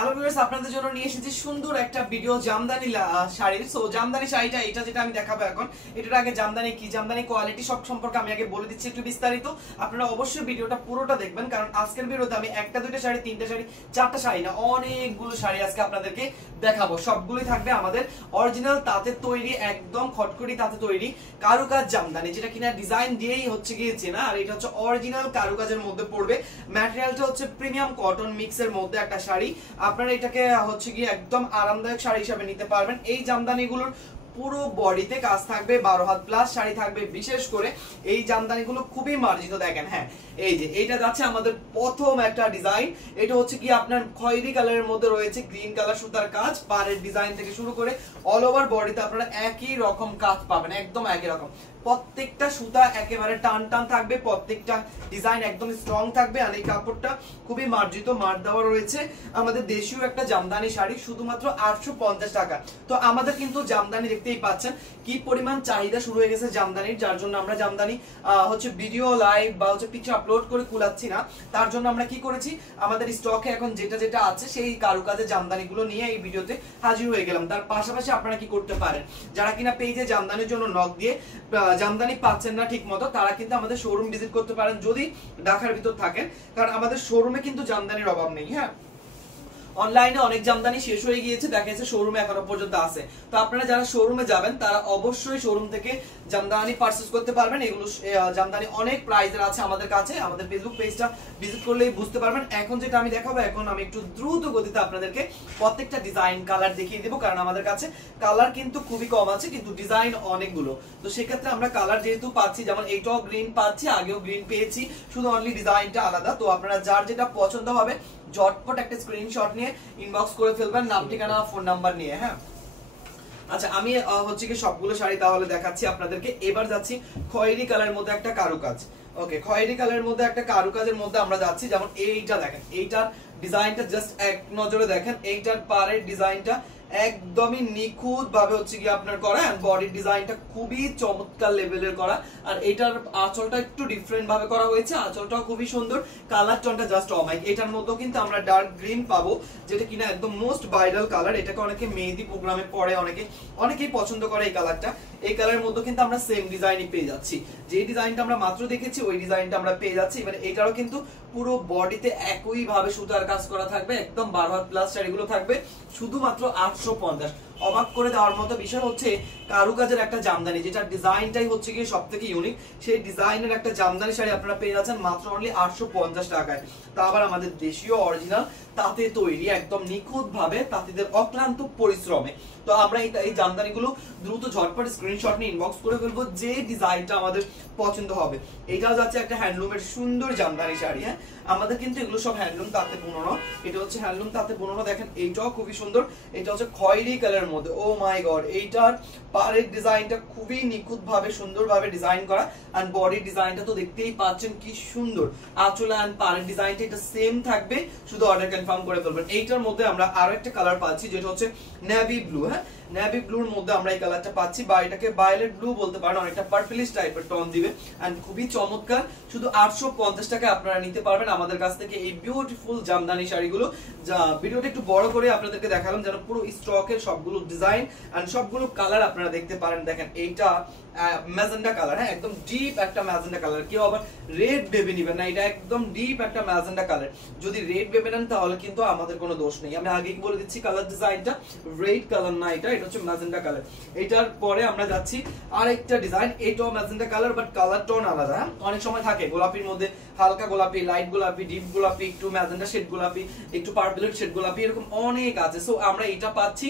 Hello viewers, আপনাদের জন্য নিয়ে এসেছি সুন্দর একটা ভিডিও জামদানি শাড়ির। সো জামদানি শাড়িটা এটা যেটা আমি দেখাবো এখন, এটার আগে জামদানি কি, জামদানি কোয়ালিটি সব সম্পর্কে আমি আগে বলে দিচ্ছি একটু বিস্তারিত। আপনারা অবশ্যই ভিডিওটা পুরোটা দেখবেন, কারণ আজকের ভিডিওতে আমি একটা দুইটা শাড়ি, তিনটা শাড়ি, চারটা শাড়ি না, অনেকগুলো শাড়ি আজকে আপনাদেরকে দেখাবো। সবগুলোই থাকবে আমাদের অরিজিনাল তাঁতের তৈরি, একদম খটখটি তাঁতে তৈরি কারুকাজ জামদানি, যেটা কিনা ডিজাইন দিয়েই হচ্ছে গিয়েছে না, আর এটা হচ্ছে অরিজিনাল কারুকাজের মধ্যে পড়বে। ম্যাটেরিয়ালটা হচ্ছে প্রিমিয়াম কটন মিক্সের মধ্যে একটা শাড়ি। আপনারা এটাকে হচ্ছে গিয়ে একদম আরামদায়ক শাড়ি হিসেবে নিতে পারবেন। এই জামদানিগুলোর পুরো বডিতে কাজ থাকবে, 12 হাত প্লাস শাড়ি থাকবে। বিশেষ করে এই জামদানিগুলো খুবই মার্জিত। দেখেন, হ্যাঁ এই যে এইটা যাচ্ছে আমাদের প্রথম একটা ডিজাইন। এটা হচ্ছে কি আপনার খয়েরি কালারের মধ্যে রয়েছে গ্রিন কালার সুতার কাজ, পাড়ের ডিজাইন থেকে শুরু করে অল ওভার বডিতে আপনারা একই রকম কাজ পাবেন, একদম একই রকম। প্রত্যেকটা সুতা একেবারে টান টান থাকবে, প্রত্যেকটা ডিজাইন একদম স্ট্রং থাকবে। আর এই কাপড়টা খুবই মার্জিত, মার দেওয়া রয়েছে। আমাদের দেশীয় একটা জামদানি শাড়ি, শুধুমাত্র 850 টাকা। তো আমাদের কিন্তু জামদানি দেখতেই পাচ্ছেন কি পরিমাণ চাহিদা শুরু হয়ে গেছে জামদানির, যার জন্য আমরা জামদানি হচ্ছে ভিডিও লাইভ বা হচ্ছে পিকচার আপলোড করে কুলাচ্ছি না। তার জন্য আমরা কি করেছি, আমাদের স্টকে এখন যেটা যেটা আছে সেই কারুকাজের জামদানিগুলো নিয়ে এই ভিডিওতে হাজির হয়ে গেলাম। তার পাশাপাশি আপনারা কি করতে পারেন, যারা কিনা পেজে জামদানির জন্য নক দিয়ে জামদানি পাচ্ছেন না ঠিক মতো, তারা কিন্তু আমাদের শোরুম ভিজিট করতে পারেন যদি ঢাকার ভিতর থাকেন, কারণ আমাদের শোরুমে কিন্তু জামদানির অভাব নেই। হ্যাঁ, অনলাইনে অনেক জামদানি শেষ হয়ে গিয়েছে, দেখা যাচ্ছে শোরুমে এখনো পর্যন্ত আছে। তো আপনারা যারা শোরুমে যাবেন তারা অবশ্যই শোরুম থেকে জামদানি পারচেজ করতে পারবেন। এগুলো জামদানি অনেক প্রাইসের আছে আমাদের কাছে, আমাদের ফেসবুক পেজটা ভিজিট করলেই বুঝতে পারবেন। এখন যেটা আমি দেখাবো, এখন আমি একটু দ্রুত গতিতে আপনাদেরকে প্রত্যেকটা ডিজাইন কালার দেখিয়ে দেবো, কারণ আমাদের কাছে কালার কিন্তু খুবই কম আছে, কিন্তু ডিজাইন অনেকগুলো। তো সেক্ষেত্রে আমরা কালার যেহেতু পাচ্ছি, যেমন এইটাও গ্রিন পাচ্ছি, আগেও গ্রিন পেয়েছি, শুধু অনলি ডিজাইনটা আলাদা। তো আপনারা যার যেটা পছন্দ হবে ঝটপট একটা স্ক্রিনশট নিয়ে ইনবক্স করে ফেলবেন, নাম ঠিকানা ফোন নাম্বার নিয়ে। হ্যাঁ, আচ্ছা আমি হচ্ছে কি সবগুলো শাড়ি তাহলে দেখাচ্ছি আপনাদেরকে। এবার যাচ্ছি খয়েরি কালারের মধ্যে একটা কারুকাজ। ওকে, খয়েরি কালারের মধ্যে একটা কারুকাজের মধ্যে আমরা যাচ্ছি। যেমন এইটা দেখেন, এইটার ডিজাইনটা জাস্ট এক নজরে দেখেন, এইটার পাড়ের ডিজাইনটা একদমই নিখুঁত ভাবে হচ্ছে কি আপনার করা, এন্ড বডির ডিজাইনটা খুবই চমৎকার লেভেলের করা। আর এটার আঁচলটা একটু ডিফারেন্ট ভাবে করা হয়েছে, আঁচলটাও খুবই সুন্দর, কালার টোনটা জাস্ট অমাইক। এটার মধ্যে কিন্তু আমরা ডার্ক গ্রিন পাবো, যেটা কিনা একদম মোস্ট ভাইরাল কালার। এটাকে অনেকে মেহেদি প্রোগ্রামে পরে, অনেকেই পছন্দ করে এই কালারটা। এই কালারের মধ্যে কিন্তু আমরা সেম ডিজাইনই পেয়ে যাচ্ছি, যে ডিজাইনটা আমরা মাত্র দেখেছি ওই ডিজাইনটা আমরা পেয়ে যাচ্ছি। এবার এটারও কিন্তু পুরো বডিতে একই ভাবে সুতার কাজ করা থাকবে, একদম 12 হাত প্লাস শাড়িগুলো থাকবে শুধুমাত্র 850। অবাক করে দেওয়ার মতো বিষয় হচ্ছে কারুকাজের একটা জামদানি, যেটা ডিজাইনটাই হচ্ছে গিয়ে সব থেকে ইউনিক, সেই ডিজাইনের একটা জামদানি শাড়ি আপনারা পেয়ে যাচ্ছেন মাত্র অনলি 850 টাকায়। তা আবার আমাদের দেশীয় অরিজিনাল তাঁতে তৈরি, একদম নিখুঁত ভাবে তাঁতিদের অক্লান্ত পরিশ্রমে। তো আমরা এই জামদানিগুলো দ্রুত ঝটপট স্ক্রিনশট নিয়ে ইনবক্স করে ফেলবো, যে ডিজাইনটা আমাদের পছন্দ হবে। এইটাও যাচ্ছে একটা হ্যান্ডলুমের সুন্দর জামদানি শাড়ি। হ্যাঁ, আমাদের কিন্তু এগুলো সব হ্যান্ডলুম তাঁতে বুনানো। এটা হচ্ছে হ্যান্ডলুম তাঁতে বুনানো। দেখেন এইটাও খুবই সুন্দর, এটা হচ্ছে খয়েরি কালারের মধ্যে। ও মাই গড, এইটার পাড়ের ডিজাইনটা খুবই নিখুঁত ভাবে সুন্দর ভাবে ডিজাইন করা, আর বডির ডিজাইনটা তো দেখতেই পাচ্ছেন কি সুন্দর। আঁচল এন্ড পাড়ের ডিজাইনটা এটা সেম থাকবে, শুধু অর্ডার কনফার্ম করে ফেলবেন। এইটার মধ্যে আমরা আরো একটা কালার পাচ্ছি, যেটা হচ্ছে নেভি ব্লু। হ্যাঁ, নেভি ব্লুর মধ্যে আমরা এই কালারটা পাচ্ছি, বা এটাকে ভায়োলেট ব্লু বলতে পারেন, অনেকটা পার্পলিশ টাইপের টোন দিবে, এন্ড খুবই চমৎকার। শুধু 850 টাকায় আপনারা নিতে পারবেন আমাদের কাছ থেকে এই বিউটিফুল জামদানি শাড়িগুলো। যা ভিডিওটা একটু বড় করে আপনাদেরকে দেখালাম, যেন পুরো স্টকের সবগুলো ডিজাইন এন্ড সবগুলো কালার আপনারা দেখতে পারেন। দেখেন এইটা ম্যাজেন্ডা কালার, হ্যাঁ একদম ডিপ একটা ম্যাজেন্ডা কালার। কেউ আবার রেড ভেবে নিবেন না, এটা একদম ডিপ একটা ম্যাজেন্ডা কালার। যদি রেড ভেবে নেন তাহলে কিন্তু আমাদের কোনো দোষ নেই। আমি আগেই বলে দিচ্ছি কালার ডিজাইনটা রেড কালার না, এটা হচ্ছে ম্যাজেন্ডা কালার। এটার পরে আমরা যাচ্ছি আরেকটা ডিজাইন, এটাও magenta colour, but colour tone আলাদা। হ্যাঁ, অনেক সময় থাকে গোলাপির মধ্যে হালকা গোলাপি, লাইট গোলাপি, ডিপ গোলাপি, একটু ম্যাজেন্ডা শেড গোলাপি, একটু পার্পলেট শেড গোলাপি, এরকম অনেক আছে। সো আমরা এটা পাচ্ছি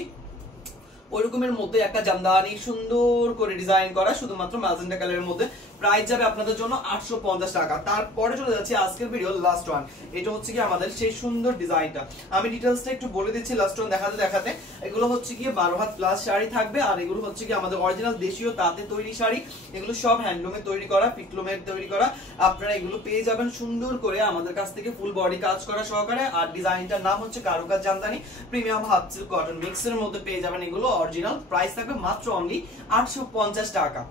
ওই রকমের মধ্যে একটা জামদানি সুন্দর করে ডিজাইন করা, শুধুমাত্র ম্যাজেন্ডা কালারের মধ্যে। প্রাইস যাবে আপনাদের জন্য 850 টাকা। তারপরে চলে যাচ্ছি আজকের ভিডিও লাস্ট ওয়ান। এটা হচ্ছে কি আমাদের সেই সুন্দর ডিজাইনটা, আমি ডিটেইলসটা একটু বলে দিচ্ছি লাস্ট ওয়ান দেখাতে দেখাতে। এগুলো হচ্ছে কি 12 হাত প্লাস শাড়ি থাকবে, আর এগুলো হচ্ছে কি আমাদের অরিজিনাল দেশীয় তাঁতে তৈরি শাড়ি। এগুলো সব হ্যান্ডলুমে তৈরি করা, পিকলুমের তৈরি করা। আপনারা এগুলো পেয়ে যাবেন সুন্দর করে আমাদের কাছ থেকে ফুল বডি কাজ করা সহকারে। আর ডিজাইনটার নাম হচ্ছে কারুকাজ Jamdani, premium half silk cotton মিক্সের মধ্যে পেয়ে যাবেন এগুলো অরিজিনাল। প্রাইস থাকবে মাত্র অনলি 850 টাকা।